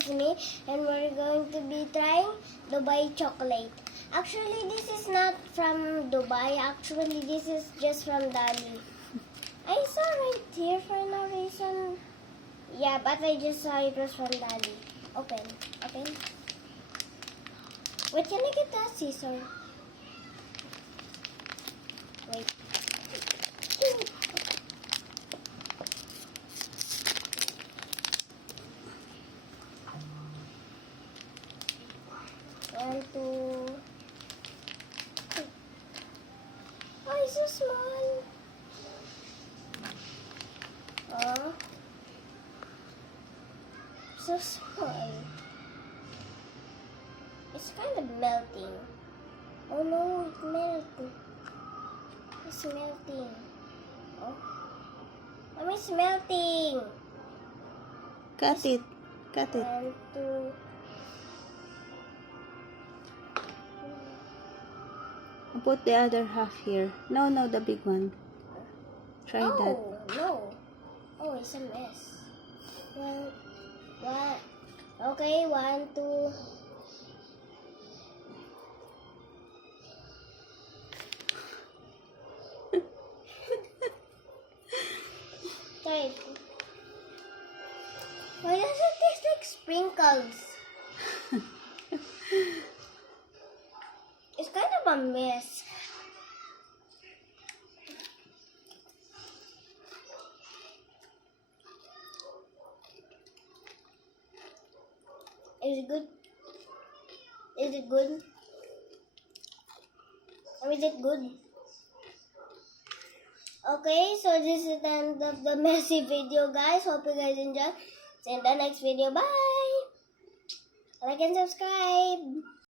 is me, and we're going to be trying Dubai chocolate. Actually, this is not from Dubai. Actually, this is just from Dali. I saw right here for no reason. Yeah, but I just saw it was from Dali. Open. Wait, can I get that scissor? Wait. One, two. Oh, it's so small. Oh. So small. It's kind of melting. Oh no, it's melting. It's melting. Oh. It's melting. Cut it. One, two. Put the other half here. No, the big one. Try that. Oh, no. Oh, it's a mess. One. Okay, one, two. Try it. Why does it taste like sprinkles? It's kind of a mess. Is it good? Is it good? Or is it good? Okay, so this is the end of the messy video, guys. Hope you guys enjoy. See you in the next video. Bye! Like and subscribe.